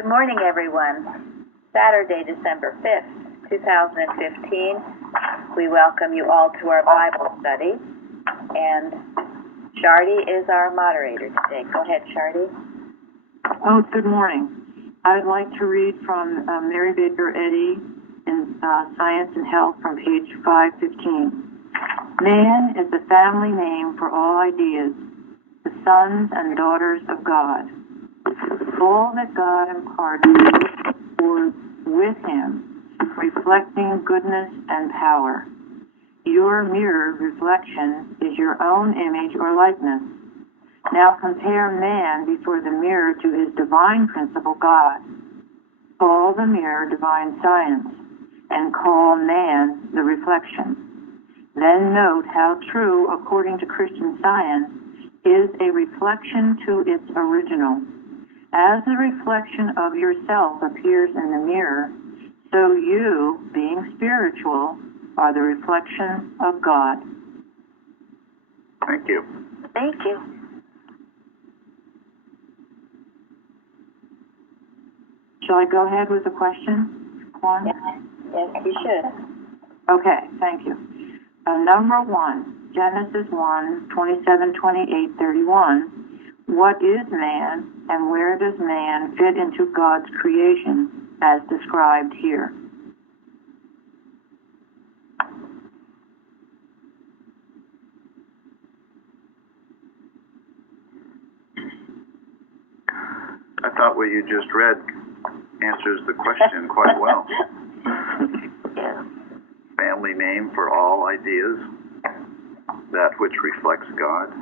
Good morning, everyone. Saturday, December 5th, 2015. We welcome you all to our Bible study. And Shardy is our moderator today. Go ahead, Shardy. Oh, good morning. I'd like to read from Mary Baker Eddy in Science and Health from page 515. Man is the family name for all ideas, the sons and daughters of God. All that God imparted was with him, reflecting goodness and power. Your mirror reflection is your own image or likeness. Now compare man before the mirror to his divine principle, God. Call the mirror divine science, and call man the reflection. Then note how true, according to Christian Science, is a reflection to its original. As the reflection of yourself appears in the mirror, so you, being spiritual, are the reflection of God. Thank you. Thank you. Shall I go ahead with the question, Juan? Yes, you should. Okay, thank you. Number 1, Genesis 1, 27, 28, 31. What is man, and where does man fit into God's creation as described here? I thought what you just read answers the question quite well. Yeah. Family name for all ideas, that which reflects God.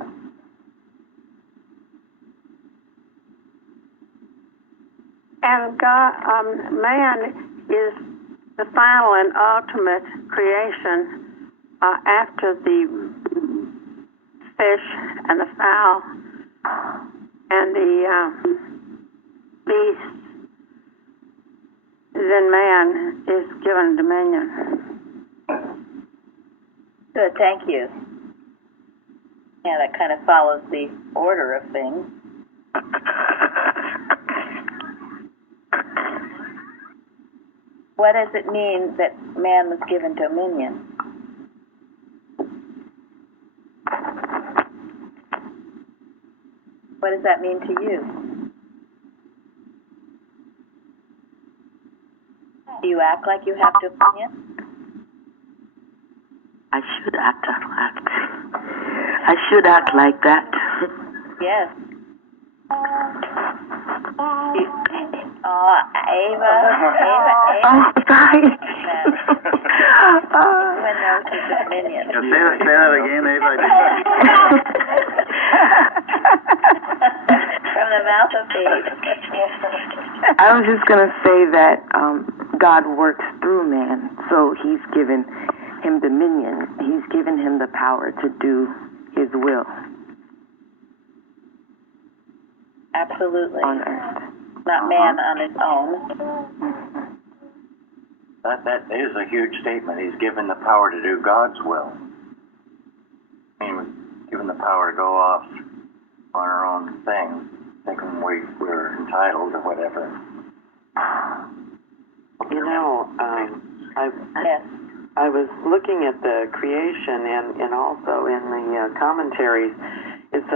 And God, man is the final and ultimate creation after the fish and the fowl and the beast. Then man is given dominion. Good, thank you. Yeah, that kind of follows the order of things. What does it mean that man was given dominion? What does that mean to you? Do you act like you have dominion? I should act like that. Yes. Oh, Ava. Oh, sorry. Everyone knows his dominion. Now, say that again, Ava. I didn't. From the mouth of babes. I was just going to say that God works through man, so he's given him dominion. He's given him the power to do his will. Absolutely. On earth. Not man on his own. That is a huge statement. He's given the power to do God's will. I mean, given the power to go off on our own thing, thinking we're entitled or whatever. You know, Yes. I was looking at the creation and also in the commentaries. It's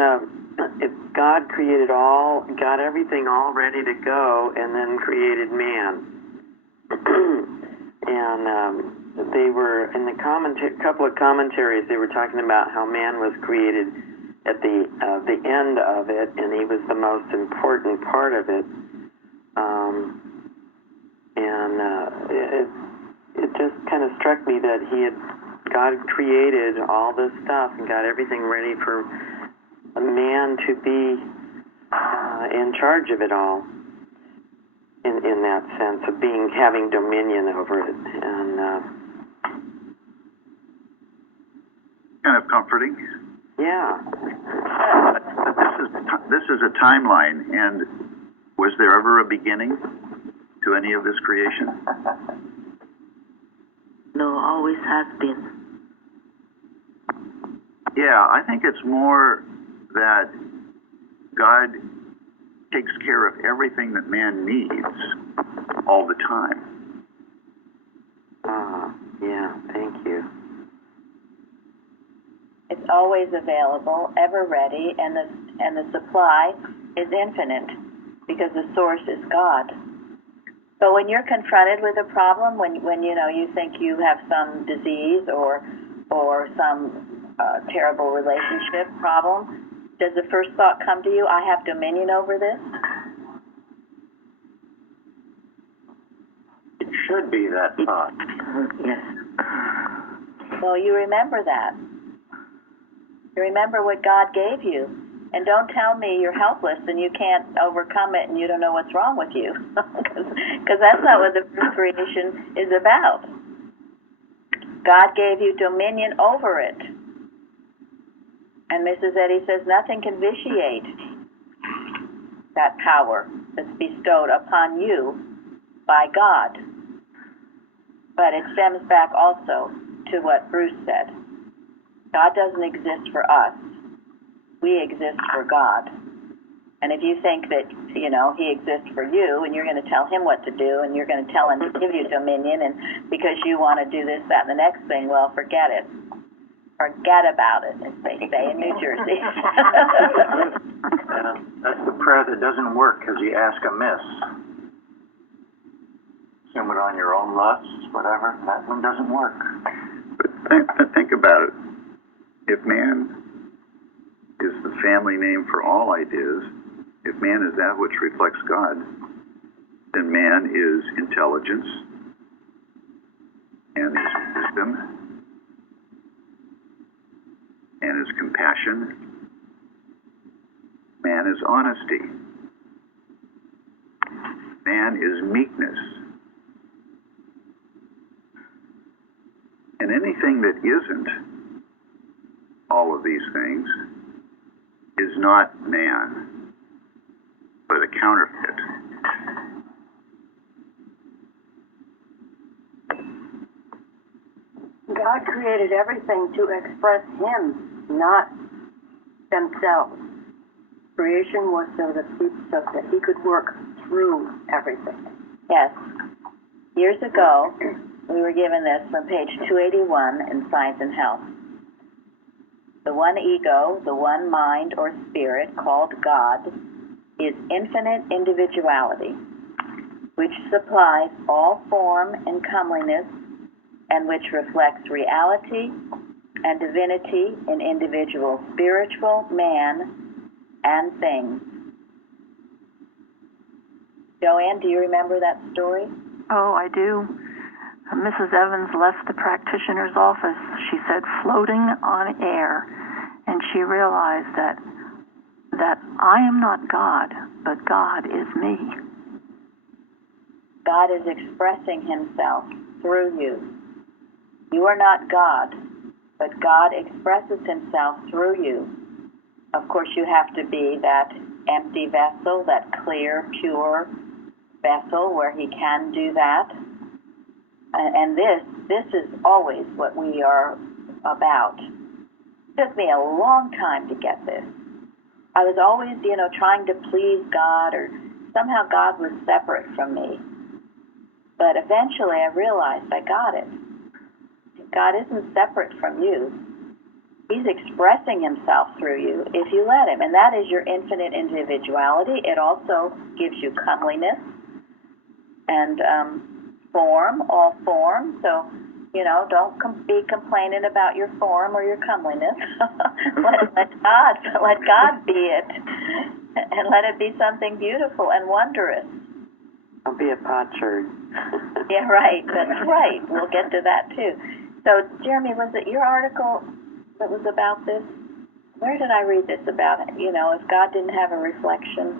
God created got everything all ready to go, and then created man. And they were in the couple of commentaries. They were talking about how man was created at the end of it, and he was the most important part of it. It just kind of struck me that God created all this stuff and got everything ready for a man to be in charge of it all. In that sense of having dominion over it, and Kind of comforting. yeah. This is a timeline, and was there ever a beginning to any of this creation? No, always has been. Yeah, I think it's more that God takes care of everything that man needs all the time. Yeah, thank you. It's always available, ever ready, and the supply is infinite because the source is God. But when you're confronted with a problem, when you know you think you have some disease or some terrible relationship problem, does the first thought come to you, I have dominion over this? It should be that thought. Yes. Well, you remember that. You remember what God gave you. And don't tell me you're helpless and you can't overcome it and you don't know what's wrong with you. Because that's not what the first creation is about. God gave you dominion over it. And Mrs. Eddy says nothing can vitiate that power that's bestowed upon you by God. But it stems back also to what Bruce said. God doesn't exist for us. We exist for God. And if you think that, you know, he exists for you and you're going to tell him what to do and you're going to tell him to give you dominion and because you want to do this, that, and the next thing, well, forget it. Forget about it, as they say in New Jersey. That's the prayer that doesn't work because you ask amiss. Assume it on your own lusts, whatever. That one doesn't work. But think about it. If man is the family name for all ideas, if man is that which reflects God, then man is intelligence, and is wisdom, and is compassion, man is honesty, man is meekness. And anything that isn't all of these things is not man, but a counterfeit. God created everything to express him, not themselves. Creation was so that he could work through everything. Yes. Years ago, we were given this from page 281 in Science and Health. The one ego, the one mind or spirit called God, is infinite individuality, which supplies all form and comeliness and which reflects reality and divinity in individual spiritual man and things. Joanne, do you remember that story? Oh, I do. Mrs. Evans left the practitioner's office, she said, floating on air, and she realized that I am not God, but God is me. God is expressing himself through you. You are not God, but God expresses himself through you. Of course, you have to be that empty vessel, that clear, pure vessel where he can do that. And this is always what we are about. It took me a long time to get this. I was always, trying to please God, or somehow God was separate from me. But eventually I realized I got it. God isn't separate from you. He's expressing himself through you if you let him. And that is your infinite individuality. It also gives you comeliness and form, all form. So, don't be complaining about your form or your comeliness. let God be it. And let it be something beautiful and wondrous. Don't be a potsherd. Yeah, right. That's right. We'll get to that too. So, Jeremy, was it your article that was about this? Where did I read this about, if God didn't have a reflection?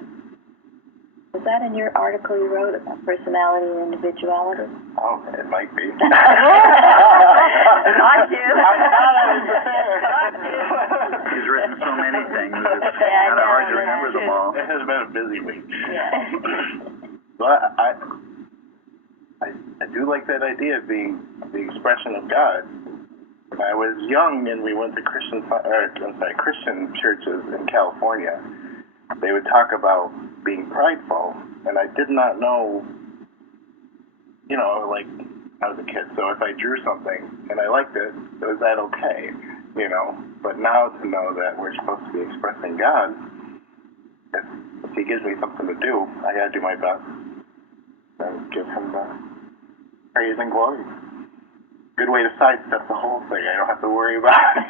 Was that in your article you wrote about personality and individuality? Oh, it might be. Not you. He's written so many things, it's Yeah, kind of hard to I know. remember them all. It has been a busy week. Yeah. But I do like that idea of being the expression of God. When I was young and we went to Christian churches in California, they would talk about being prideful, and I did not know, like, I was a kid, so if I drew something and I liked it, was that okay? But now to know that we're supposed to be expressing God, if He gives me something to do, I gotta do my best and give Him the praise and glory. Good way to sidestep the whole thing. I don't have to worry about it.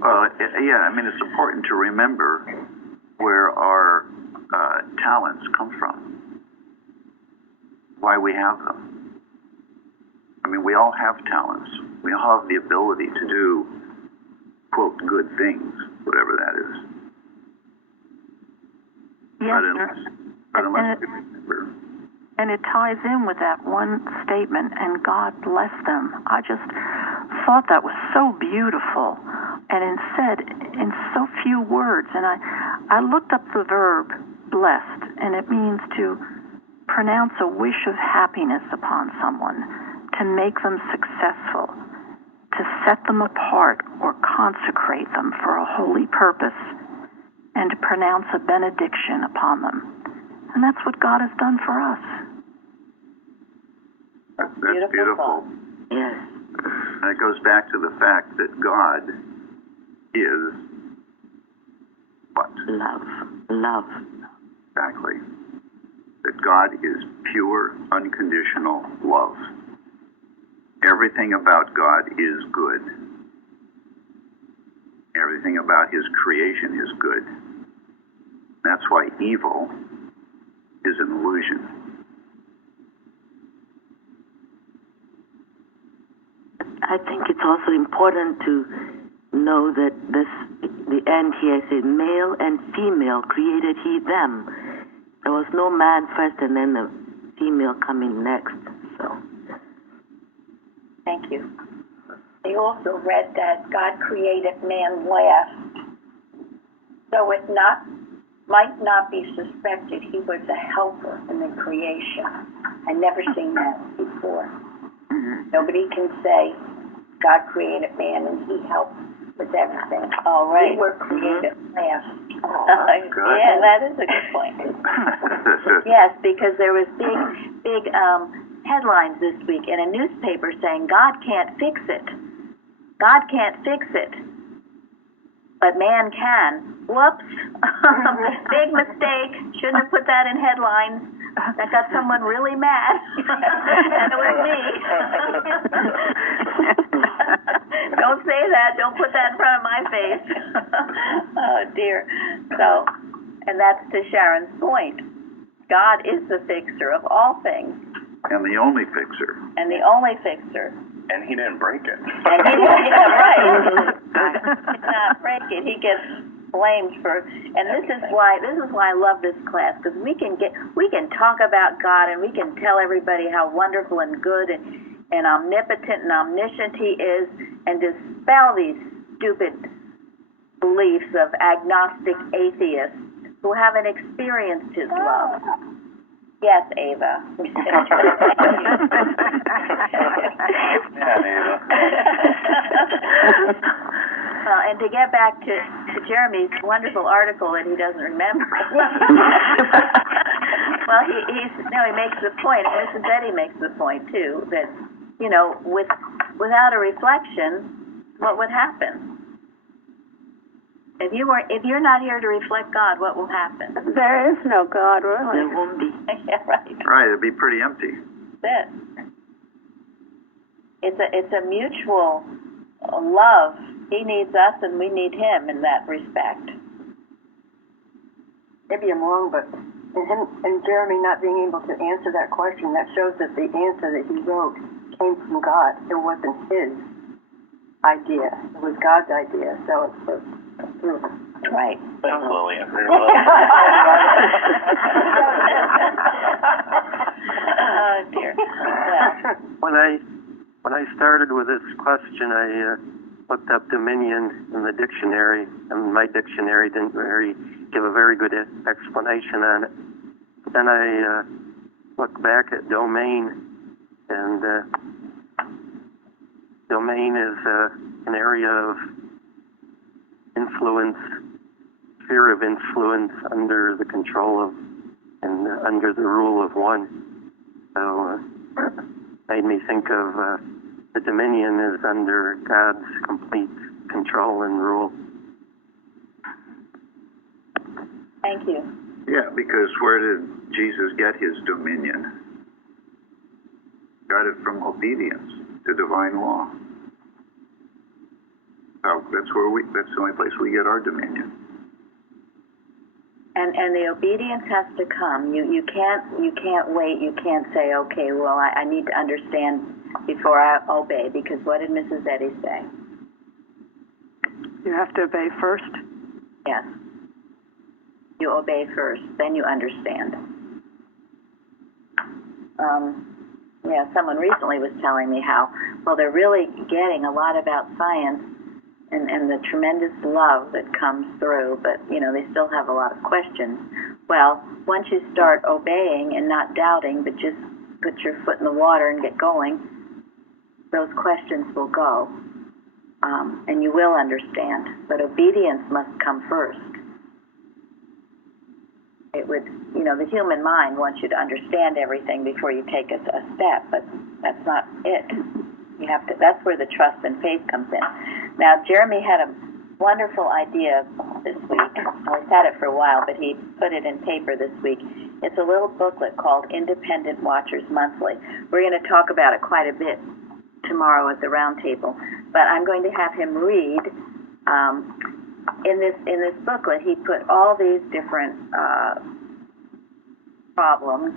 Well, yeah, I mean, it's important to remember where our talents come from, why we have them. I mean, we all have talents. We all have the ability to do, quote, good things, whatever that is. Yes, But unless we remember. and it ties in with that one statement, and God bless them. I just thought that was so beautiful, and said in so few words. And I looked up the verb blessed, and it means to pronounce a wish of happiness upon someone, to make them successful, to set them apart or consecrate them for a holy purpose, and to pronounce a benediction upon them. And that's what God has done for us. That's beautiful. Yes. And it goes back to the fact that God is what? Love. Exactly. That God is pure, unconditional love. Everything about God is good. Everything about His creation is good. That's why evil is an illusion. I think it's also important to know that the end here says, male and female created He them. There was no man first and then the female coming next. So. Thank you. They also read that God created man last, so it might not be suspected he was a helper in the creation. I've never seen that before. Nobody can say God created man and He helped with everything. All right. We were created last. Yeah, that is a good point. Yes, because there was big headlines this week in a newspaper saying God can't fix it. God can't fix it, but man can. Whoops. Big mistake. Shouldn't have put that in headlines. That got someone really mad. And it was me. Don't say that. Don't put that in front of my face. Oh, dear. So, and that's to Sharon's point. God is the fixer of all things. And the only fixer. And the only fixer. And He didn't break it. And he did, yeah, right. He did not break it. He gets blamed for, and this is why I love this class, because we can talk about God and we can tell everybody how wonderful and good and omnipotent and omniscient He is, and dispel these stupid beliefs of agnostic atheists who haven't experienced His love. Yes, Ava. Yeah, Ava. And to get back to Jeremy's wonderful article that he doesn't remember. Well, he makes the point, and Mrs. Betty makes the point too, that without a reflection, what would happen? If you're not here to reflect God, what will happen? There is no God, really. There won't be. Yeah, right. Right, it'd be pretty empty. That's it. It's a mutual love. He needs us and we need Him in that respect. Maybe I'm wrong, but and Jeremy not being able to answer that question, that shows that the answer that he wrote came from God. It wasn't his idea. It was God's idea. So it's Right. Thanks, Lillian. Oh, dear. Well. When I started with this question, I looked up dominion in the dictionary, and my dictionary didn't give a very good explanation on it. Then I looked back at domain, and domain is an area of influence, sphere of influence under the control of and under the rule of one. So made me think of the dominion is under God's complete control and rule. Thank you. Yeah, because where did Jesus get his dominion? Got it from obedience to divine law. So that's the only place we get our dominion. And the obedience has to come. You can't wait. You can't say, okay, well, I need to understand before I obey, because what did Mrs. Eddy say? You have to obey first. Yes. You obey first, then you understand. Yeah, someone recently was telling me how, well, they're really getting a lot about science and the tremendous love that comes through, but, they still have a lot of questions. Well, once you start obeying and not doubting, but just put your foot in the water and get going, those questions will go, and you will understand. But obedience must come first. It would, the human mind wants you to understand everything before you take a step, but that's not it. You have to. That's where the trust and faith comes in. Now, Jeremy had a wonderful idea this week. Well, he's had it for a while, but he put it in paper this week. It's a little booklet called Independent Watchers Monthly. We're going to talk about it quite a bit tomorrow at the round table, but I'm going to have him read. In this booklet, he put all these different problems,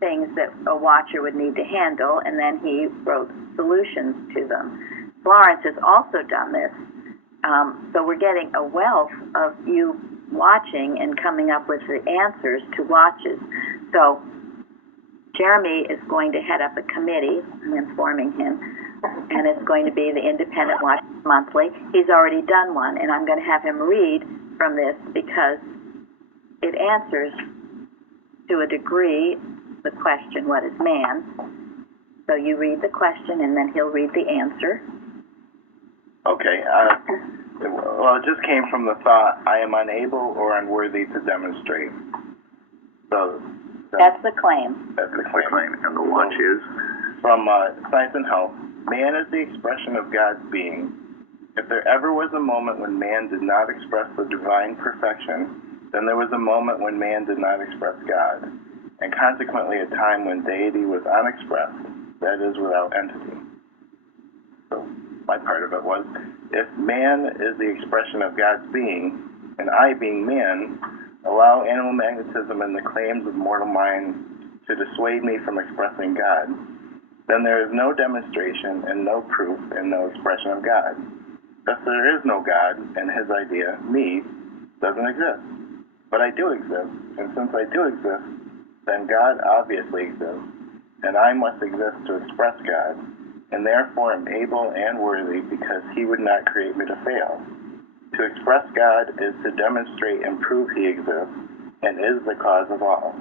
things that a watcher would need to handle, and then he wrote solutions to them. Florence has also done this, so we're getting a wealth of you watching and coming up with the answers to watches. So Jeremy is going to head up a committee, I'm informing him, and it's going to be the Independent Watch Monthly. He's already done one, and I'm going to have him read from this because it answers to a degree the question, what is man? So you read the question, and then he'll read the answer. Okay. Well, it just came from the thought, I am unable or unworthy to demonstrate. So that's the claim. That's the claim. And the watch is? From Science and Health, man is the expression of God's being. If there ever was a moment when man did not express the divine perfection, then there was a moment when man did not express God, and consequently a time when deity was unexpressed, that is, without entity. So my part of it was, if man is the expression of God's being, and I, being man, allow animal magnetism and the claims of mortal mind to dissuade me from expressing God, then there is no demonstration and no proof and no expression of God. Thus there is no God, and his idea, me, doesn't exist. But I do exist, and since I do exist, then God obviously exists, and I must exist to express God, and therefore am able and worthy because he would not create me to fail. To express God is to demonstrate and prove he exists, and is the cause of all.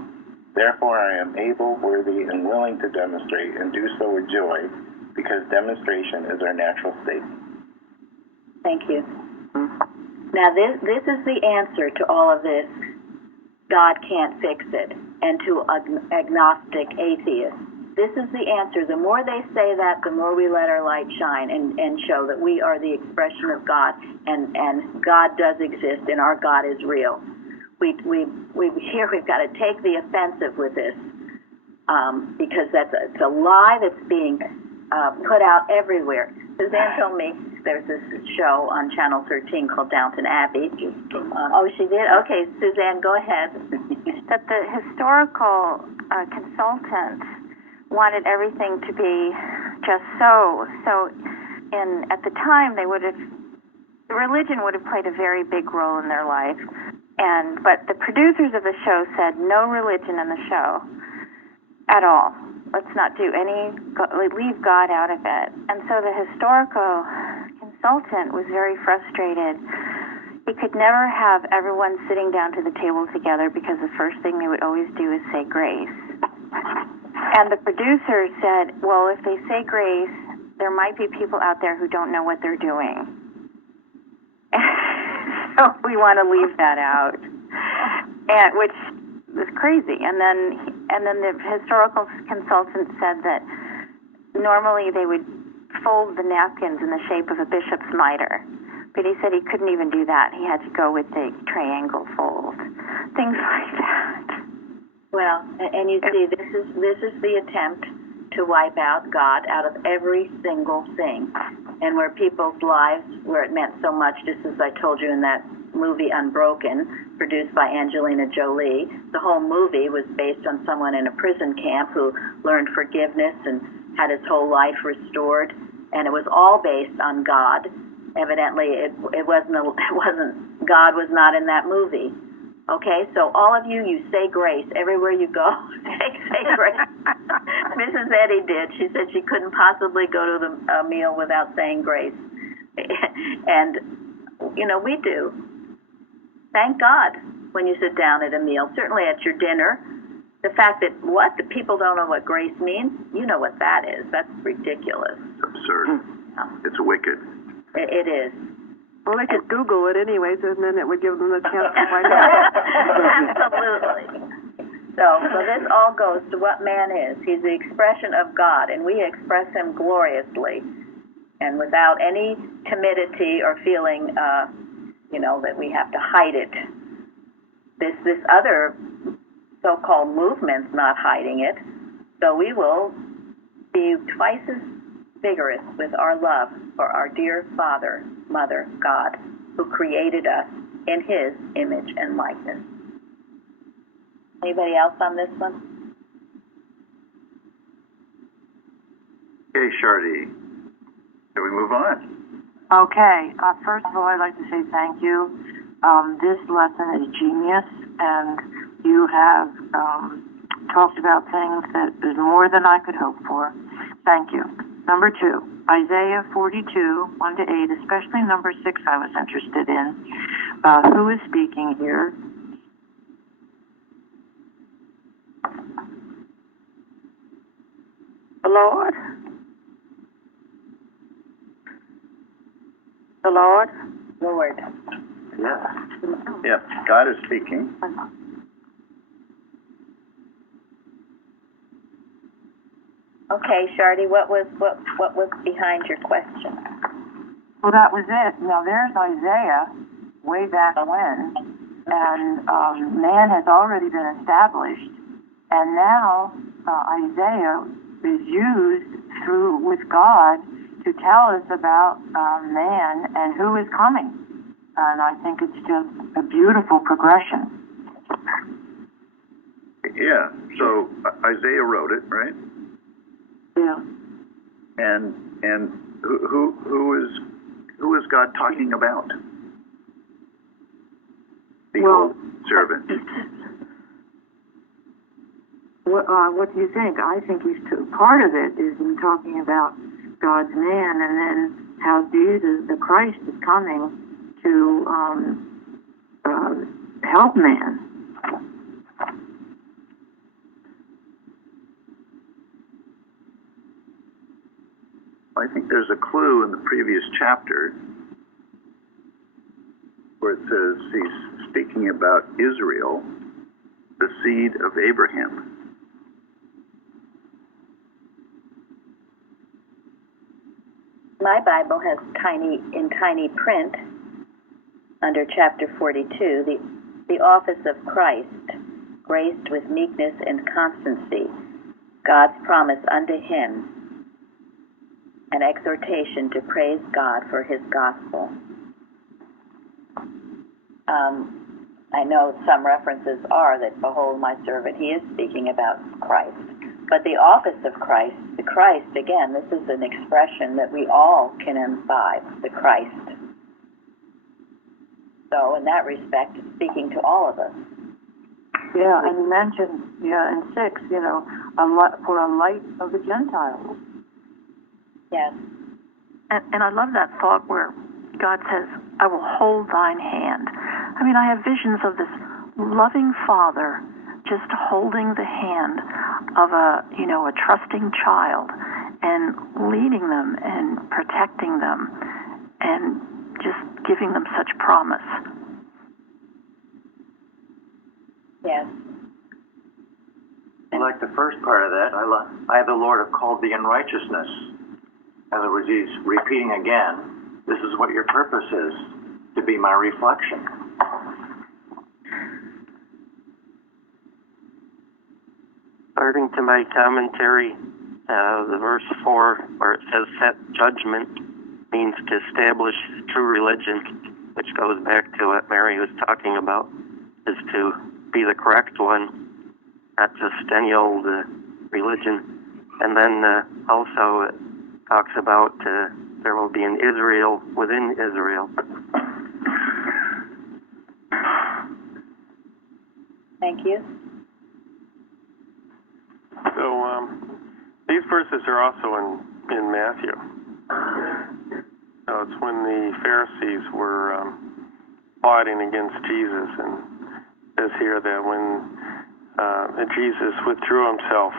Therefore I am able, worthy, and willing to demonstrate, and do so with joy, because demonstration is our natural state. Thank you. Now this is the answer to all of this. God can't fix it. And to agnostic atheists. This is the answer. The more they say that, the more we let our light shine and show that we are the expression of God, and God does exist, and our God is real. We've got to take the offensive with this, because it's a lie that's being put out everywhere. Suzanne told me there's this show on Channel 13 called Downton Abbey. Oh, she did? Okay, Suzanne, go ahead. That the historical consultant wanted everything to be just so. So at the time, religion would have played a very big role in their life. But the producers of the show said no religion in the show at all. Let's not do leave God out of it. And so the historical consultant was very frustrated. He could never have everyone sitting down to the table together because the first thing they would always do is say grace. And the producer said, well, if they say grace, there might be people out there who don't know what they're doing. so we want to leave that out, and which was crazy. And then the historical consultant said that normally they would fold the napkins in the shape of a bishop's mitre, but he said he couldn't even do that. He had to go with the triangle fold, things like that. Well, and you see, this is the attempt to wipe out God out of every single thing, and where people's lives, where it meant so much, just as I told you in that movie Unbroken, produced by Angelina Jolie. The whole movie was based on someone in a prison camp who learned forgiveness and had his whole life restored, and it was all based on God. Evidently, it wasn't God was not in that movie. Okay, so all of you say grace everywhere you go. say grace. Mrs. Eddy did. She said she couldn't possibly go to the meal without saying grace. And, we do. Thank God when you sit down at a meal, certainly at your dinner. The fact that the people don't know what grace means, you know what that is. That's ridiculous. It's absurd. It's wicked. It is. Well, they could Google it anyways, and then it would give them the chance to find out. Absolutely. So this all goes to what man is. He's the expression of God, and we express him gloriously, and without any timidity or feeling, that we have to hide it. This other so-called movement's not hiding it, so we will be twice as vigorous with our love for our dear Father, Mother, God, who created us in his image and likeness. Anybody else on this one? Okay, Shardy, can we move on? Okay. First of all, I'd like to say thank you. This lesson is genius, and you have talked about things that is more than I could hope for. Thank you. Number 2, Isaiah 42, 1-8, especially number 6 I was interested in. Who is speaking here? The Lord? The Lord? Lord. Yes, God is speaking. Okay, Shardy, what was behind your question? Well, that was it. Now, there's Isaiah way back when, and man has already been established, and now Isaiah is used with God to tell us about man and who is coming. And I think it's just a beautiful progression. Yeah, so Isaiah wrote it, right? Yeah. And who is God talking about? The old servant. What do you think? I think part of it is in talking about God's man, and then how Jesus, the Christ, is coming to help man. I think there's a clue in the previous chapter where it says he's speaking about Israel, the seed of Abraham. My Bible has in tiny print under chapter 42, the office of Christ, graced with meekness and constancy, God's promise unto him, an exhortation to praise God for his gospel. I know some references are that, behold my servant, he is speaking about Christ. But the office of Christ, the Christ, again, this is an expression that we all can imbibe, the Christ. So in that respect, it's speaking to all of us. Yeah, and you mentioned, in 6, for a light of the Gentiles. Yes. And I love that thought where God says, I will hold thine hand. I mean, I have visions of this loving Father just holding the hand of a trusting child and leading them and protecting them and just giving them such promise. Yes. I like the first part of that. I, the Lord, have called thee in righteousness. In other words, he's repeating again, this is what your purpose is, to be my reflection. According to my commentary, the verse 4, where it says set judgment, means to establish true religion, which goes back to what Mary was talking about, is to be the correct one, not just any old religion. And then also it talks about there will be an Israel within Israel. Thank you. So these verses are also in Matthew. So it's when the Pharisees were plotting against Jesus, and it says here that when Jesus withdrew himself,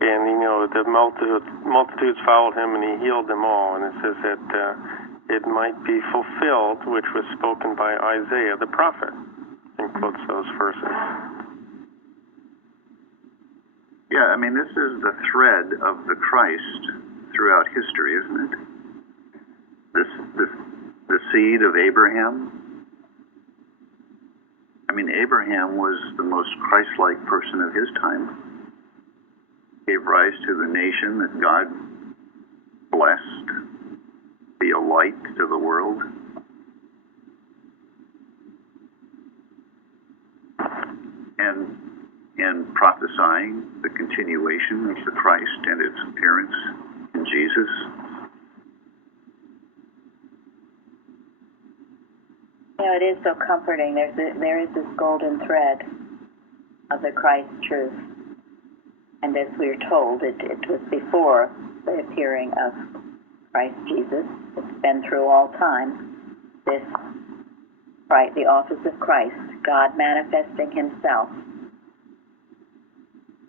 and the multitudes followed him, and he healed them all. And it says that it might be fulfilled, which was spoken by Isaiah the prophet, and quotes those verses. Yeah, I mean, this is the thread of the Christ throughout history, isn't it? The seed of Abraham. I mean, Abraham was the most Christ-like person of his time. Gave rise to the nation that God blessed, be a light to the world. And prophesying the continuation of the Christ and its appearance in Jesus. It is so comforting. There is this golden thread of the Christ truth. And as we are told, it was before the appearing of Christ Jesus. It's been through all time. This, right, the office of Christ, God manifesting himself.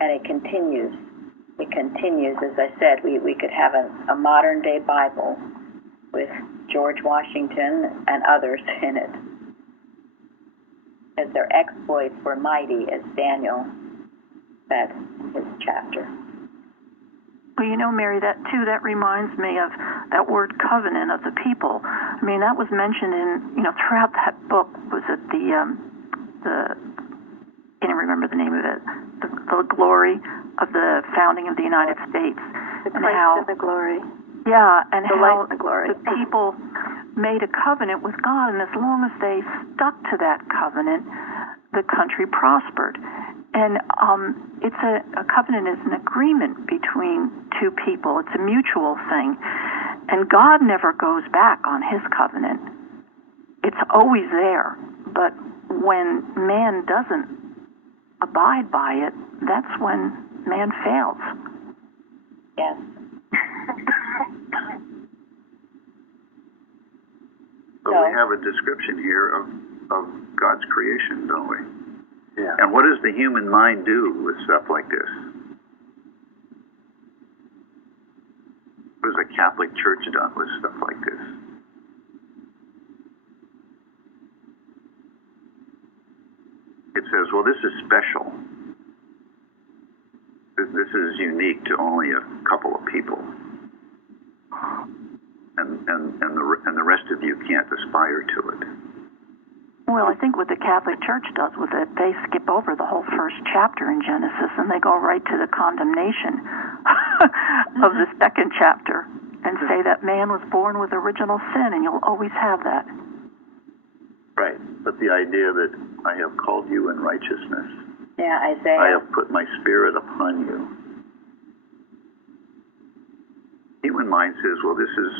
And it continues. It continues. As I said, we could have a modern day Bible with George Washington and others in it, as their exploits were mighty, as Daniel said in his chapter. Well, Mary, that reminds me of that word covenant of the people. I mean, that was mentioned in, throughout that book. Was it the I can't remember the name of it, the glory of the founding of the United States. The Christ and the glory. Yeah, and the how light and the glory. The people made a covenant with God, and as long as they stuck to that covenant, the country prospered. And it's a covenant is an agreement between two people. It's a mutual thing. And God never goes back on his covenant. It's always there. But when man doesn't abide by it, that's when man fails. Yes. So we have a description here of God's creation, don't we? Yeah. And what does the human mind do with stuff like this? What has the Catholic Church done with stuff like this? It says, well, this is special. This is unique to only a couple of people. And the rest of you can't aspire to it. Well, I think what the Catholic Church does with it, they skip over the whole first chapter in Genesis and they go right to the condemnation of the second chapter and say that man was born with original sin, and you'll always have that. Right, but the idea that I have called you in righteousness. Yeah, Isaiah. I have put my spirit upon you. Human mind says, well, this is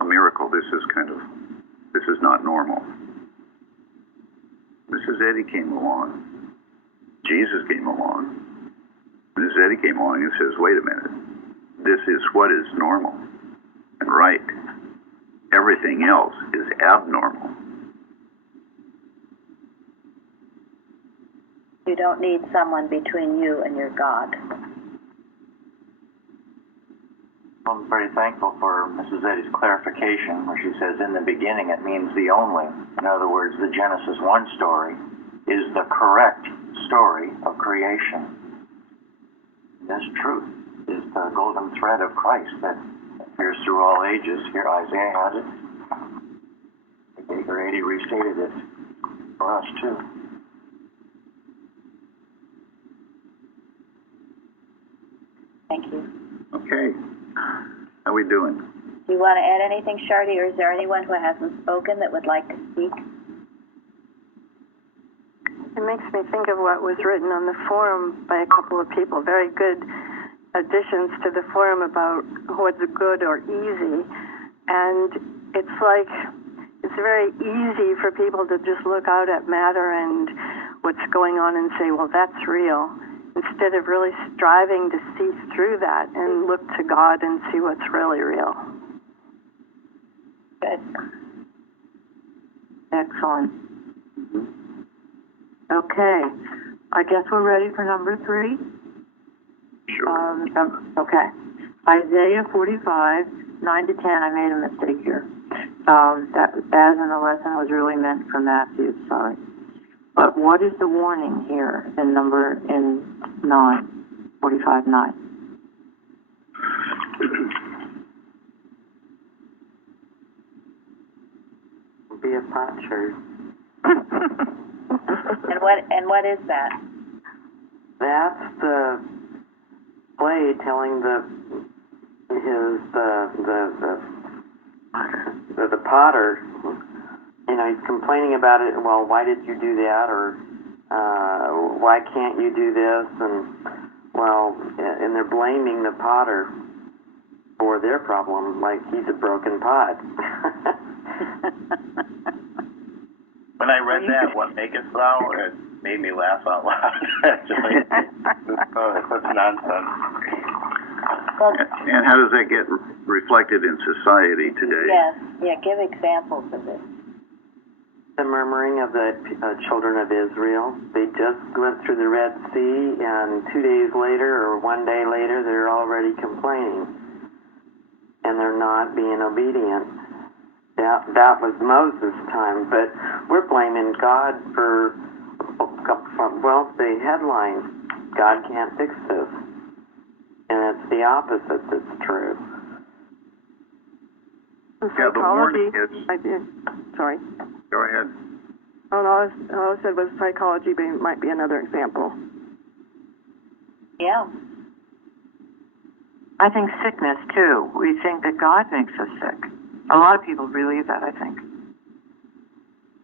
a miracle. This is not normal. Mrs. Eddy came along. Jesus came along. Mrs. Eddy came along and says, wait a minute. This is what is normal and right. Everything else is abnormal. You don't need someone between you and your God. I'm very thankful for Mrs. Eddy's clarification where she says, in the beginning it means the only. In other words, the Genesis 1 story is the correct story of creation. This truth is the golden thread of Christ that appears through all ages. Here Isaiah had it. Baker 80 restated it for us too. Thank you. Okay. How we doing? Do you want to add anything, Shardy, or is there anyone who hasn't spoken that would like to speak? It makes me think of what was written on the forum by a couple of people, very good additions to the forum about what's good or easy. And it's like, it's very easy for people to just look out at matter and what's going on and say, well, that's real, instead of really striving to see through that and look to God and see what's really real. Good. Excellent. Okay. I guess we're ready for number 3. Sure. Okay. Isaiah 45, 9 to 10. I made a mistake here. That, as in the lesson, was really meant for Matthew. Sorry. But what is the warning here in 9, 45, 9? Be a potsherd. And what is that? That's the clay telling the potter, you know, he's complaining about it. Well, why did you do that? Or why can't you do this? And they're blaming the potter for their problem, like he's a broken pot. When I read that, what makest thou? It made me laugh out loud, actually. Such nonsense. Well, and how does that get reflected in society today? Yes. Yeah, give examples of this. The murmuring of the children of Israel. They just went through the Red Sea, and 2 days later, or 1 day later, they're already complaining. And they're not being obedient. That was Moses' time, but we're blaming God for, well, the headline, God can't fix this. And it's the opposite that's true. Yeah, the warning is... Sorry. Go ahead. All I said was psychology might be another example. Yeah. I think sickness, too. We think that God makes us sick. A lot of people believe that, I think.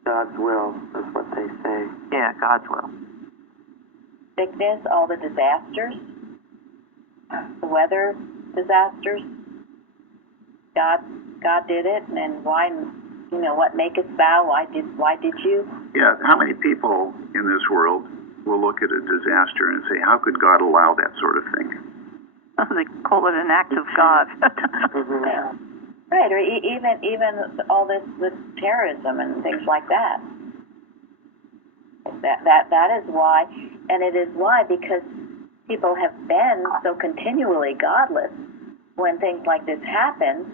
God's will is what they say. Yeah, God's will. Sickness, all the disasters, the weather disasters. God did it, and why? You know, what makest thou? Why did you? Yeah. How many people in this world will look at a disaster and say, "How could God allow that sort of thing?" They call it an act of God. Yeah. Right, or even all this terrorism and things like that. That is why, and it is why because people have been so continually godless. When things like this happen,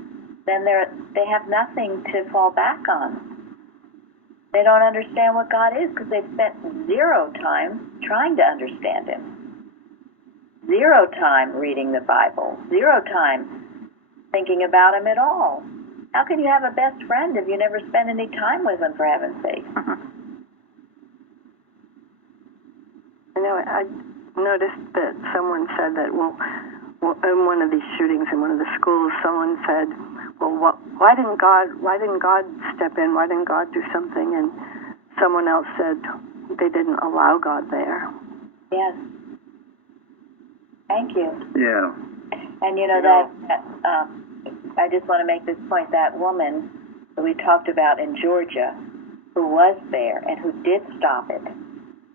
then they have nothing to fall back on. They don't understand what God is because they've spent 0 time trying to understand Him. 0 time reading the Bible. 0 time thinking about Him at all. How can you have a best friend if you never spend any time with Him, for heaven's sake? I know, I noticed that someone said that, well, in one of these shootings in one of the schools, someone said, well, why didn't God step in? Why didn't God do something? And someone else said they didn't allow God there. Yes. Thank you. Yeah. And you know, I just want to make this point, that woman that we talked about in Georgia, who was there and who did stop it,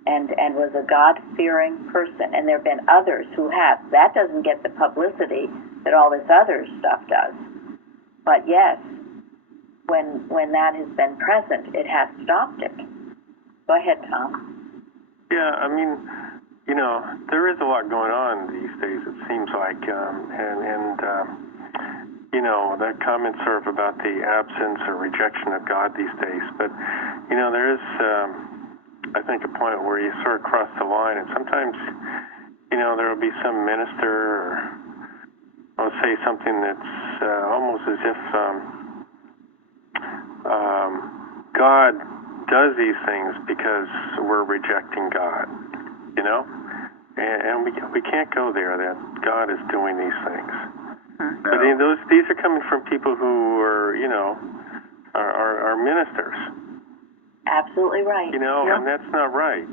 and was a God-fearing person, and there have been others who have. That doesn't get the publicity that all this other stuff does. But yes, when that has been present, it has stopped it. Go ahead, Tom. Yeah, I mean, you know, there is a lot going on these days, it seems like, you know, that comment sort of about the absence or rejection of God these days. But, you know, there is, I think, a point where you sort of cross the line, and sometimes, you know, there will be some minister or I'll say something that's almost as if God does these things because we're rejecting God, you know? And we can't go there, that God is doing these things. No. But these are coming from people who are, you know, are ministers. Absolutely right. You know, and that's not right.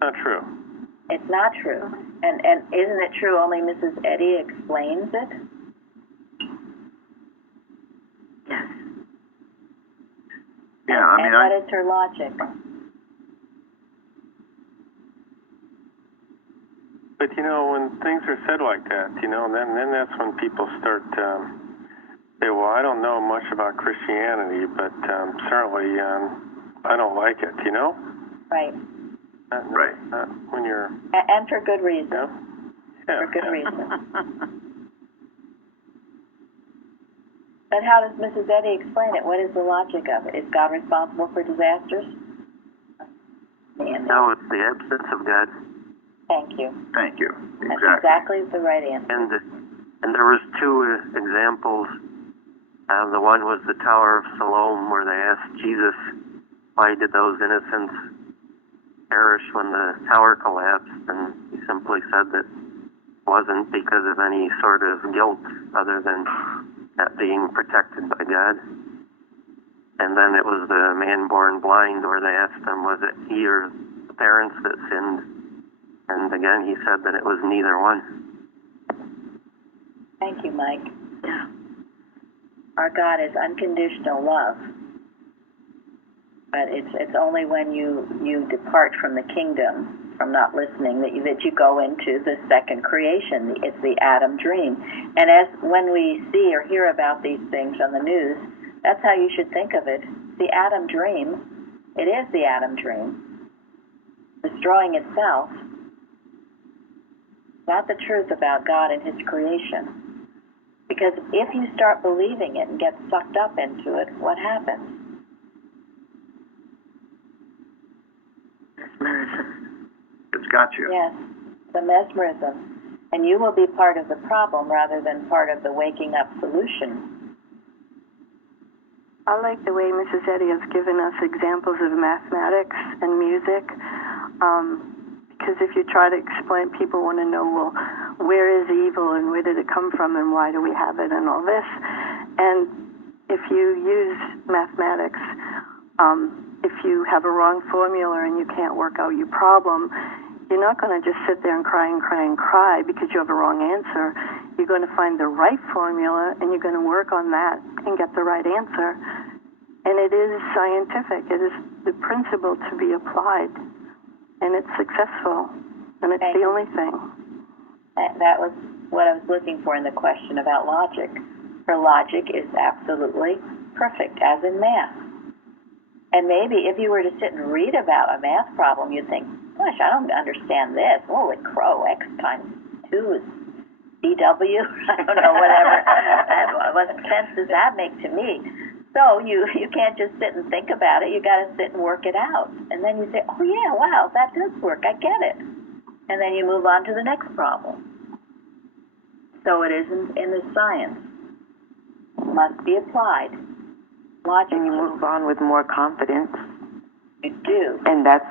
Not true. It's not true. And isn't it true only Mrs. Eddy explains it? Yes. Yeah, I mean, and what is her logic? But, you know, when things are said like that, you know, then that's when people start say, well, I don't know much about Christianity, but certainly I don't like it, you know? Right. Right. When you're... And for good reason. Yeah. For good reason. But how does Mrs. Eddy explain it? What is the logic of it? Is God responsible for disasters? No, it's the absence of God. Thank you. Thank you. That's exactly the right answer. And there was two examples. The one was the Tower of Siloam, where they asked Jesus, why did those innocents perish when the tower collapsed? And he simply said that it wasn't because of any sort of guilt other than not being protected by God. And then it was the man born blind, where they asked him, was it he or the parents that sinned? And again, he said that it was neither one. Thank you, Mike. Our God is unconditional love. But it's only when you depart from the kingdom, from not listening, that you go into the second creation. It's the Adam dream. And when we see or hear about these things on the news, that's how you should think of it. The Adam dream, it is the Adam dream, destroying itself. Not the truth about God and His creation. Because if you start believing it and get sucked up into it, what happens? It's got you. Yes, the mesmerism. And you will be part of the problem rather than part of the waking up solution. I like the way Mrs. Eddy has given us examples of mathematics and music. Because if you try to explain, people want to know, well, where is evil and where did it come from and why do we have it and all this. And if you use mathematics, if you have a wrong formula and you can't work out your problem, you're not going to just sit there and cry and cry and cry because you have a wrong answer. You're going to find the right formula and you're going to work on that and get the right answer. And it is scientific. It is the principle to be applied. And it's successful. And it's the only thing. That was what I was looking for in the question about logic. Her logic is absolutely perfect, as in math. And maybe if you were to sit and read about a math problem, you'd think, gosh, I don't understand this. Holy crow, X times 2 is DW? I don't know, whatever. What sense does that make to me? So you can't just sit and think about it. You got to sit and work it out. And then you say, oh, yeah, wow, that does work. I get it. And then you move on to the next problem. So it is in the science. It must be applied. Logic. And you move on with more confidence. You do. And that's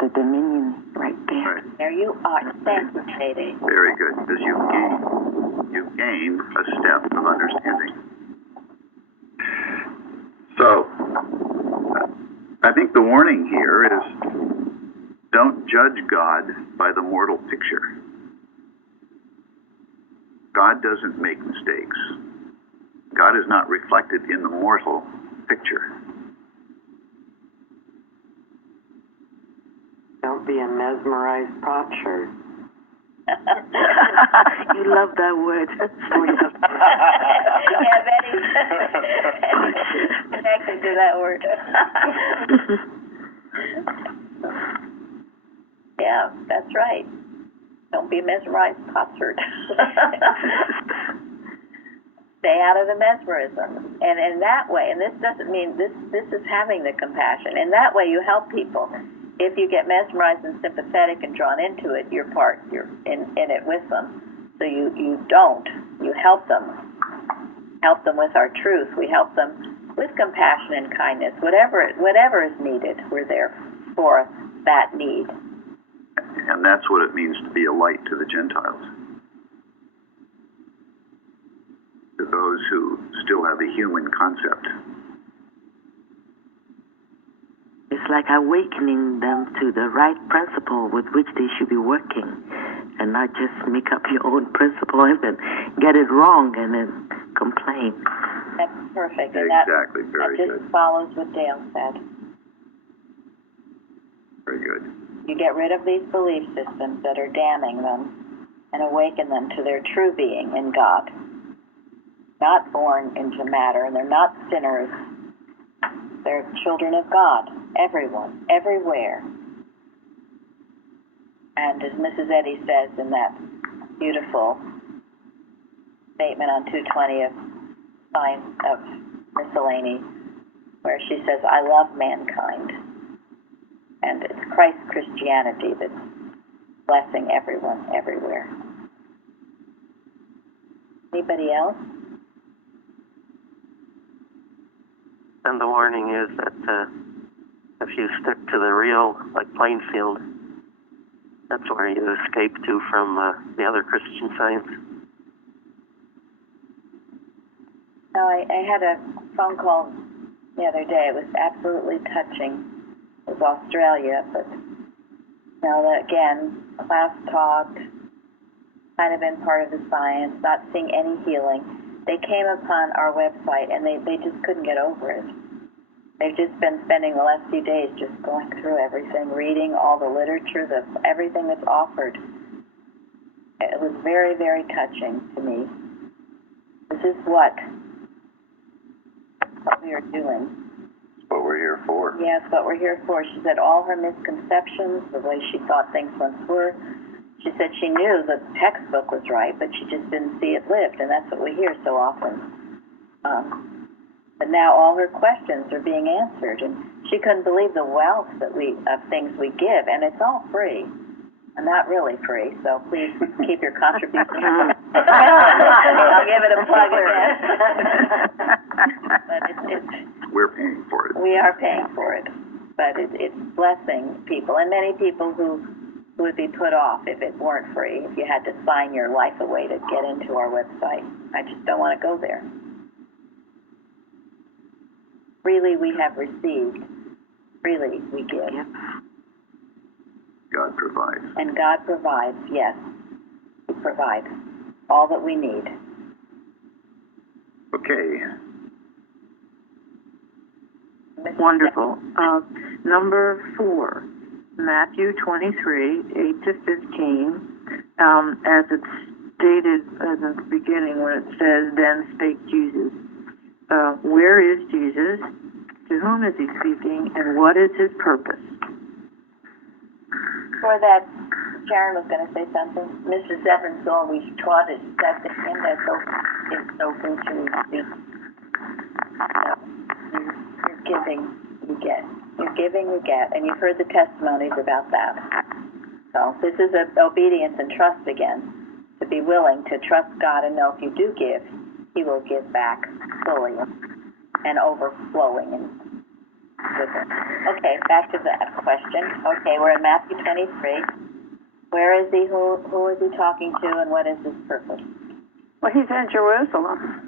the dominion right there. Right. There you are. Thank you, Katie. Very good, because you've gained a step of understanding. So, I think the warning here is, don't judge God by the mortal picture. God doesn't make mistakes. God is not reflected in the mortal picture. Don't be a mesmerized potsherd. You love that word. Yeah, Betty's connected to that word. Yeah, that's right. Don't be a mesmerized potsherd. stay out of the mesmerism. And in that way, and this doesn't mean this is having the compassion. In that way, you help people. If you get mesmerized and sympathetic and drawn into it, you're in it with them. So you help them. Help them with our truth. We help them with compassion and kindness. Whatever is needed, we're there for that need. And that's what it means to be a light to the Gentiles. To those who still have a human concept. It's like awakening them to the right principle with which they should be working, and not just make up your own principle and then get it wrong and then complain. That's perfect. And exactly. Very that good. just follows what Dale said. Very good. You get rid of these belief systems that are damning them and awaken them to their true being in God. Not born into matter, and they're not sinners. They're children of God. Everyone, everywhere. And as Mrs. Eddy says in that beautiful statement on 220 of Signs of Miscellany, where she says, I love mankind. And it's Christ Christianity that's blessing everyone, everywhere. Anybody else? And the warning is that if you stick to the real, like Plainfield, that's where you escape to from the other Christian Science. No, I had a phone call the other day. It was absolutely touching. It was Australia, but again, class talk, kind of been part of the science, not seeing any healing. They came upon our website and they just couldn't get over it. They've just been spending the last few days just going through everything, reading all the literature, everything that's offered. It was very, very touching to me. This is what we are doing. That's what we're here for. Yes, what we're here for. She said all her misconceptions, the way she thought things once were, she said she knew the textbook was right, but she just didn't see it lived, and that's what we hear so often. But now all her questions are being answered, and she couldn't believe the wealth of things we give, and it's all free. And not really free, so please keep your contributions. I'll give it a plug again. But we're paying for it. We are paying for it, but it's blessing people, and many people who would be put off if it weren't free, if you had to sign your life away to get into our website. I just don't want to go there. Freely we have received, freely we give. God provides. And God provides, yes. He provides all that we need. Okay. Wonderful. Number 4, Matthew 23, 8 to 15, as it's stated in the beginning when it says, then spake Jesus. Where is Jesus? To whom is he speaking? And what is his purpose? For that, Sharon was going to say something. Mrs. Evans always taught us that the hymn that's open to speak. You're giving, you get. You're giving, you get. And you've heard the testimonies about that. So this is obedience and trust again. To be willing to trust God and know if you do give, he will give back fully and overflowing and with it. Okay, back to that question. Okay, we're in Matthew 23. Where is he? Who is he talking to, and what is his purpose? Well, he's in Jerusalem.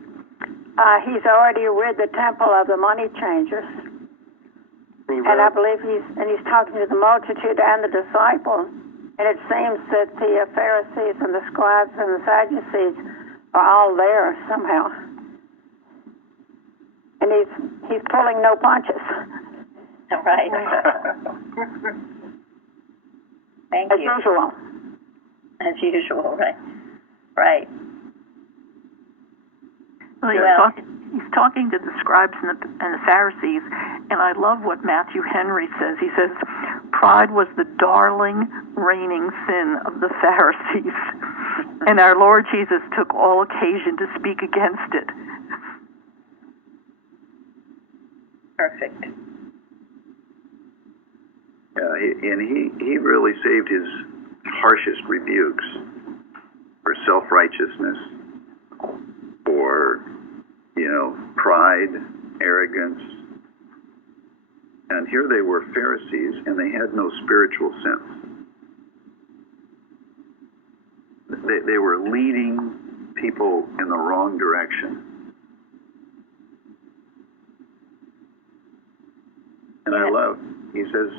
He's already rid the temple of the money changers. And I believe he's talking to the multitude and the disciples. And it seems that the Pharisees and the scribes and the Sadducees are all there somehow. And he's pulling no punches. Right. Thank you. As usual. As usual, right. Right. Well, he's talking to the scribes and the Pharisees, and I love what Matthew Henry says. He says, pride was the darling, reigning sin of the Pharisees. And our Lord Jesus took all occasion to speak against it. Perfect. And he really saved his harshest rebukes for self-righteousness, for, pride, arrogance. And here they were Pharisees, and they had no spiritual sense. They were leading people in the wrong direction. And I love, he says,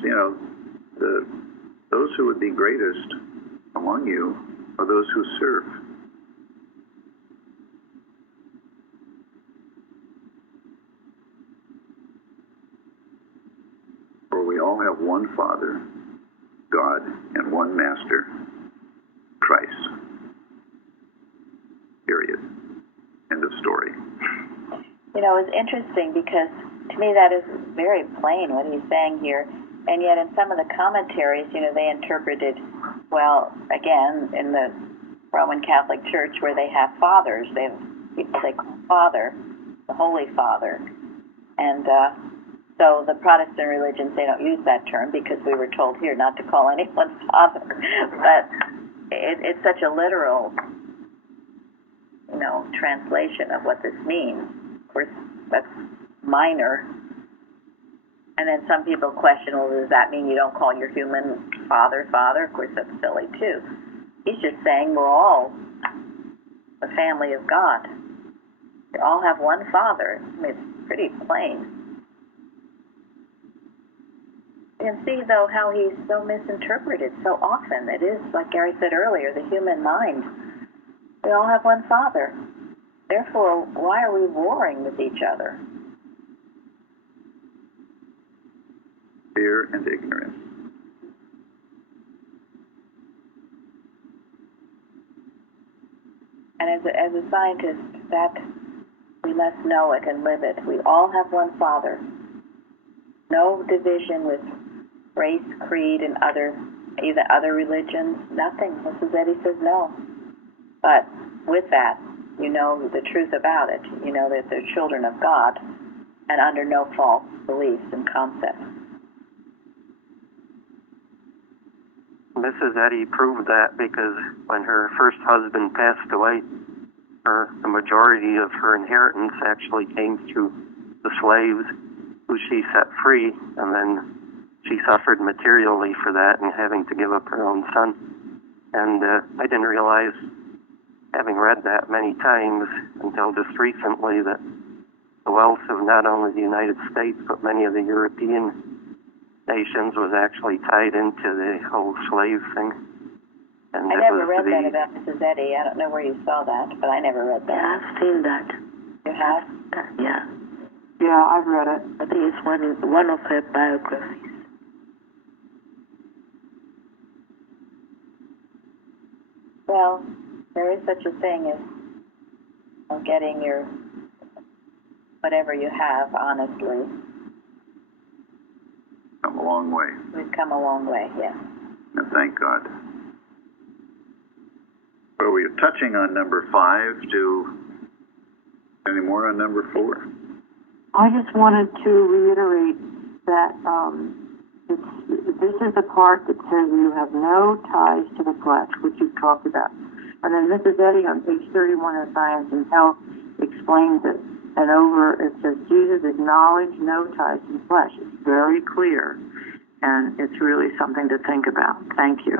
those who would be greatest among you are those who serve. For we all have one Father, God, and one Master, Christ. Period. End of story. It's interesting because to me that is very plain what he's saying here. And yet in some of the commentaries, they interpreted, well, again, in the Roman Catholic Church where they have fathers, they have people they call Father, the Holy Father. And so the Protestant religions, they don't use that term because we were told here not to call anyone Father. But it's such a literal, translation of what this means. Of course, that's minor. And then some people question, well, does that mean you don't call your human father, Father? Of course, that's silly, too. He's just saying we're all the family of God. We all have one Father. I mean, it's pretty plain. You can see, though, how he's so misinterpreted so often. It is, like Gary said earlier, the human mind. We all have one Father. Therefore, why are we warring with each other? Fear and ignorance. And as a scientist, that we must know it and live it. We all have one Father. No division with race, creed, and either other religions. Nothing. Mrs. Eddy says no. But with that, the truth about it. That they're children of God and under no false beliefs and concepts. Mrs. Eddy proved that because when her first husband passed away, the majority of her inheritance actually came through the slaves who she set free, and then she suffered materially for that and having to give up her own son. And I didn't realize, having read that many times until just recently, that the wealth of not only the United States but many of the European nations was actually tied into the whole slave thing. And I never read that about Mrs. Eddy. I don't know where you saw that, but I never read that. Yeah, I've seen that. You have? Yeah. Yeah, I've read it. I think it's one of her biographies. Well, there is such a thing as getting your whatever you have honestly. Come a long way. We've come a long way, yes. And thank God. Well, we're touching on number 5. Any more on number 4? I just wanted to reiterate that this is the part that says you have no ties to the flesh, which you've talked about. And then Mrs. Eddy on page 31 of Science and Health explains it. And it says Jesus acknowledged no ties to the flesh. It's very clear, and it's really something to think about. Thank you.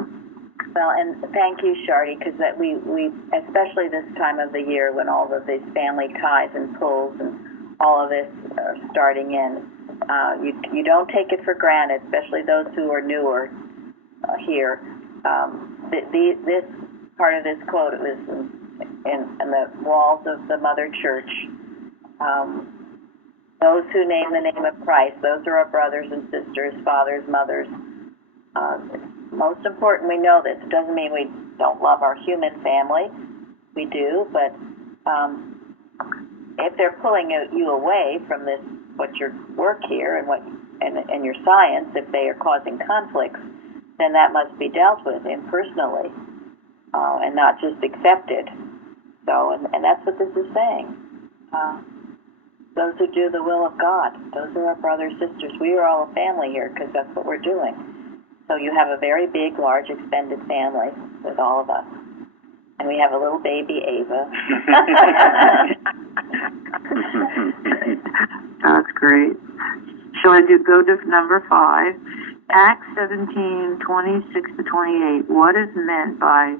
Well, and thank you, Shardy, because that we especially this time of the year when all of these family ties and pulls and all of this are starting in, you don't take it for granted, especially those who are newer here. This part of this quote was in the walls of the Mother Church. Those who name the name of Christ, those are our brothers and sisters, fathers, mothers. Most important, we know this. It doesn't mean we don't love our human family. We do, but if they're pulling you away from what your work here and your science, if they are causing conflicts, then that must be dealt with impersonally. and not just accepted. So, and that's what this is saying. Those who do the will of God, those are our brothers, sisters. We are all a family here because that's what we're doing. So you have a very big, large, extended family with all of us. And we have a little baby, Ava. That's great. Shall I go to number 5? Acts 17:26-28. What is meant by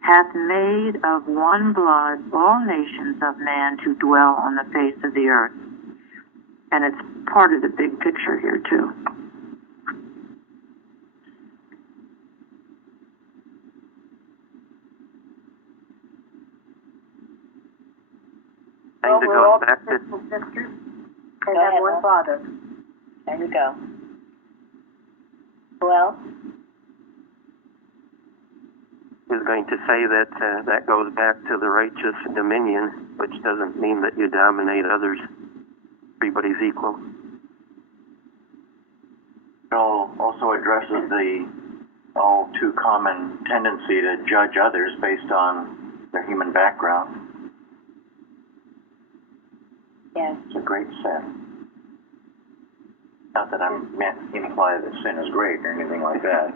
hath made of one blood all nations of man to dwell on the face of the earth? And it's part of the big picture here, too. I think it goes back to sisters Go and ahead, have one Mel. father. There you go. Who else? I was going to say that that goes back to the righteous dominion, which doesn't mean that you dominate others. Everybody's equal. It also addresses the all too common tendency to judge others based on their human background. Yes. It's a great sin. Not that I'm meant to imply that sin is great or anything like that.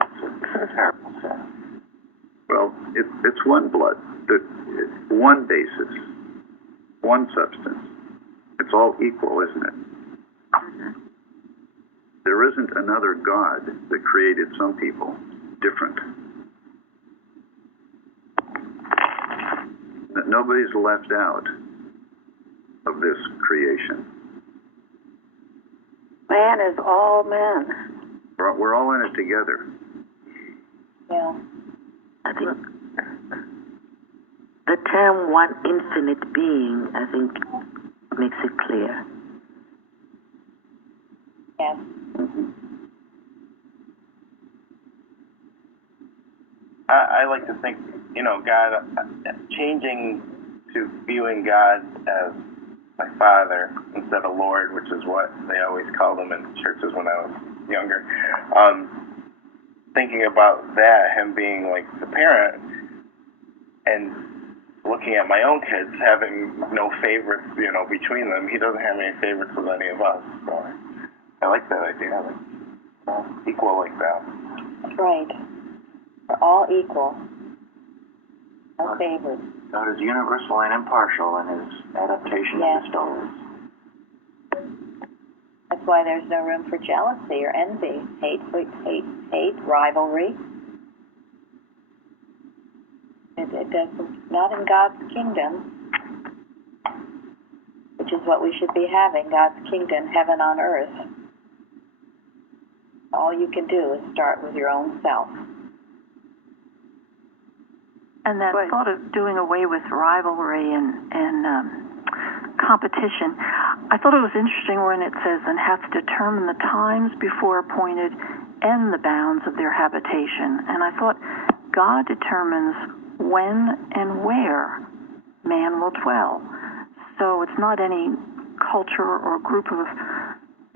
It's a terrible sin. Well, it's one blood, one basis, one substance. It's all equal, isn't it? There isn't another God that created some people different. Nobody's left out of this creation. Man is all men. We're all in it together. Yeah. I think the term one infinite being, I think, makes it clear. Yes. I like to think, God, changing to viewing God as my Father instead of Lord, which is what they always called him in churches when I was younger. Thinking about that, him being like the parent, and looking at my own kids, having no favorites, between them. He doesn't have any favorites with any of us. So I like that idea. Equal like that. That's right. We're all equal. No favorites. God is universal and impartial in his adaptation of the stories. That's why there's no room for jealousy or envy, hate, rivalry. It doesn't, not in God's kingdom, which is what we should be having, God's kingdom, heaven on earth. All you can do is start with your own self. And that thought of doing away with rivalry and competition, I thought it was interesting when it says, and hath determined the times before appointed and the bounds of their habitation. And I thought, God determines when and where man will dwell. So it's not any culture or group of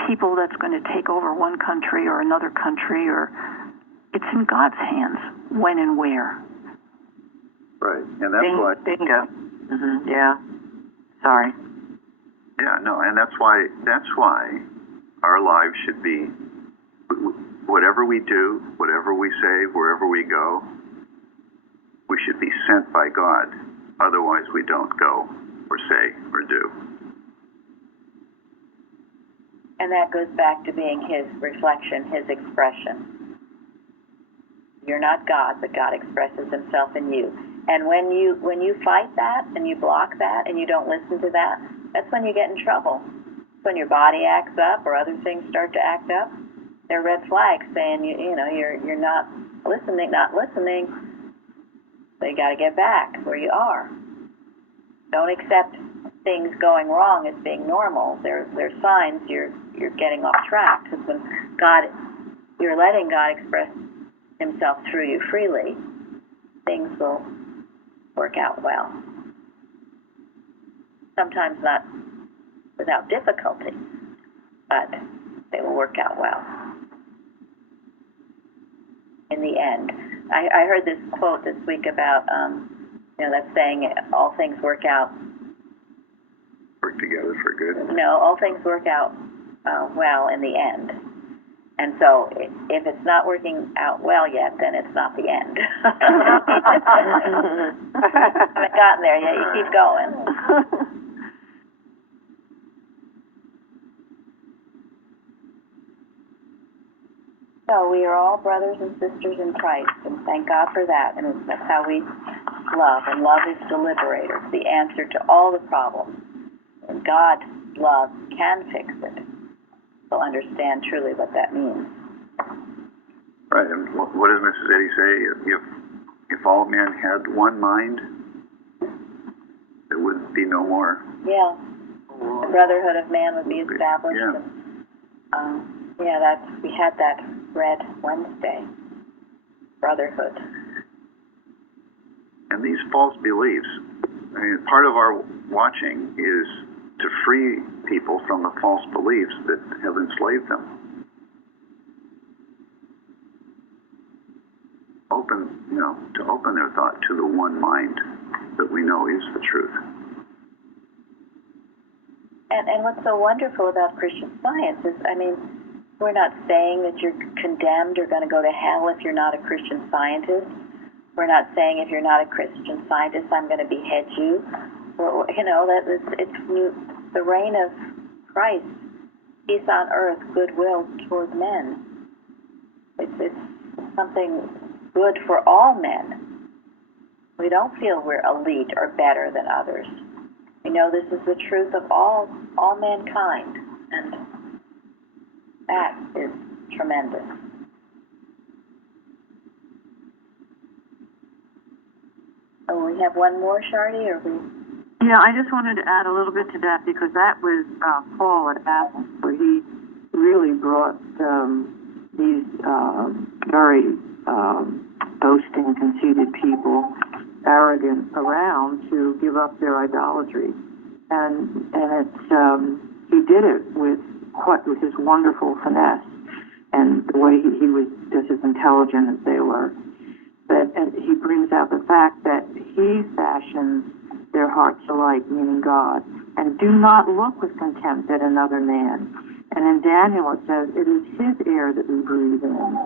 people that's going to take over one country or another country, or it's in God's hands when and where. Right, and that's why. Bingo. Yeah. Sorry. Yeah, no, and that's why our lives should be, whatever we do, whatever we say, wherever we go, we should be sent by God. Otherwise, we don't go or say or do. And that goes back to being his reflection, his expression. You're not God, but God expresses himself in you. And when you fight that and you block that and you don't listen to that, that's when you get in trouble. When your body acts up or other things start to act up, they're red flags saying you're not listening. So you got to get back where you are. Don't accept things going wrong as being normal. They're signs you're getting off track. Because when you're letting God express himself through you freely, things will work out well. Sometimes not without difficulty, but they will work out well in the end. I heard this quote this week about, that saying, all things work together for good. No, all things work out well in the end. And so if it's not working out well yet, then it's not the end. Haven't gotten there yet. You keep going. So we are all brothers and sisters in Christ, and thank God for that. And that's how we love. And love is the liberator, the answer to all the problems. And God's love can fix it. We'll understand truly what that means. Right, and what does Mrs. Eddy say? If all men had one mind, there would be no more. Yeah, the brotherhood of man would be established. Yeah. And, we had that read Wednesday. Brotherhood. And these false beliefs, part of our watching is to free people from the false beliefs that have enslaved them. To open their thought to the one mind that we know is the truth. And what's so wonderful about Christian Science is, we're not saying that you're condemned or going to go to hell if you're not a Christian Scientist. We're not saying if you're not a Christian Scientist, I'm going to behead you. It's the reign of Christ, peace on earth, goodwill toward men. It's something good for all men. We don't feel we're elite or better than others. We know this is the truth of all mankind, and that is tremendous. Oh, we have one more, Shardy, or we? Yeah, I just wanted to add a little bit to that because that was Paul at Athens, where he really brought these very boasting, conceited people, arrogant around to give up their idolatry, and it's he did it with his wonderful finesse and the way he was just as intelligent as they were. And he brings out the fact that he fashions their hearts alike, meaning God, and do not look with contempt at another man. And in Daniel it says, it is his air that we breathe in.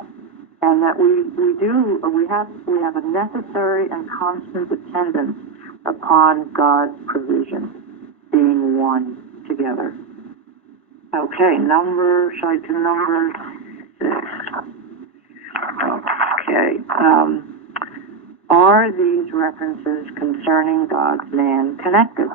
And that we have a necessary and constant dependence upon God's provision, being one together. Okay, shall I do number 6? Okay. Are these references concerning God's man connected?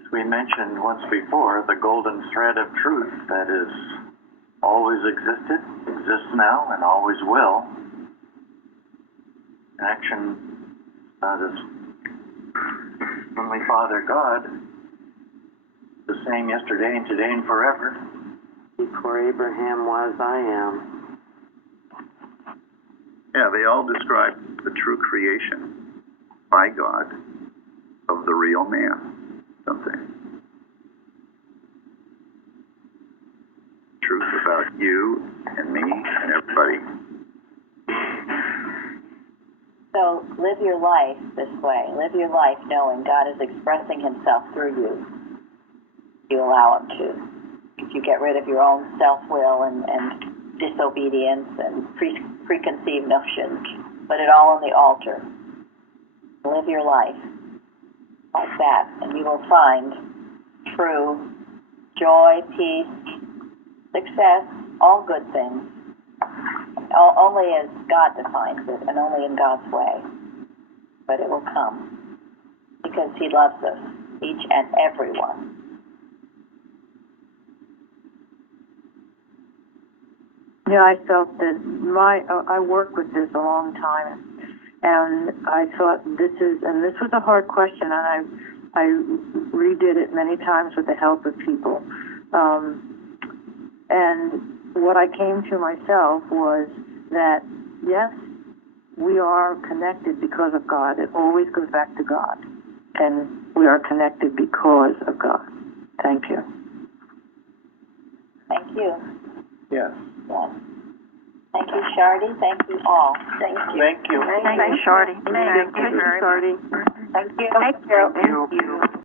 As we mentioned once before, the golden thread of truth that has always existed, exists now, and always will. Action, as Heavenly Father God, the same yesterday and today and forever. Before Abraham was, I am. Yeah, they all describe the true creation by God of the real man, don't they? Truth about you and me and everybody. So live your life this way. Live your life knowing God is expressing himself through you. You allow him to. If you get rid of your own self-will and disobedience and preconceived notions, put it all on the altar. Live your life like that, and you will find true joy, peace, success, all good things. Only as God defines it, and only in God's way. But it will come, because he loves us, each and every one. Yeah, I felt that I worked with this a long time, and I thought this was a hard question, and I redid it many times with the help of people. And what I came to myself was that, yes, we are connected because of God. It always goes back to God. and we are connected because of God. Thank you. Thank you. Yes. Yes. Thank you, Shardy. Thank you all. Thank you. Thank you. Thank you, Shorty. Thank you, Shorty. Thank you. Thank you. Thank you.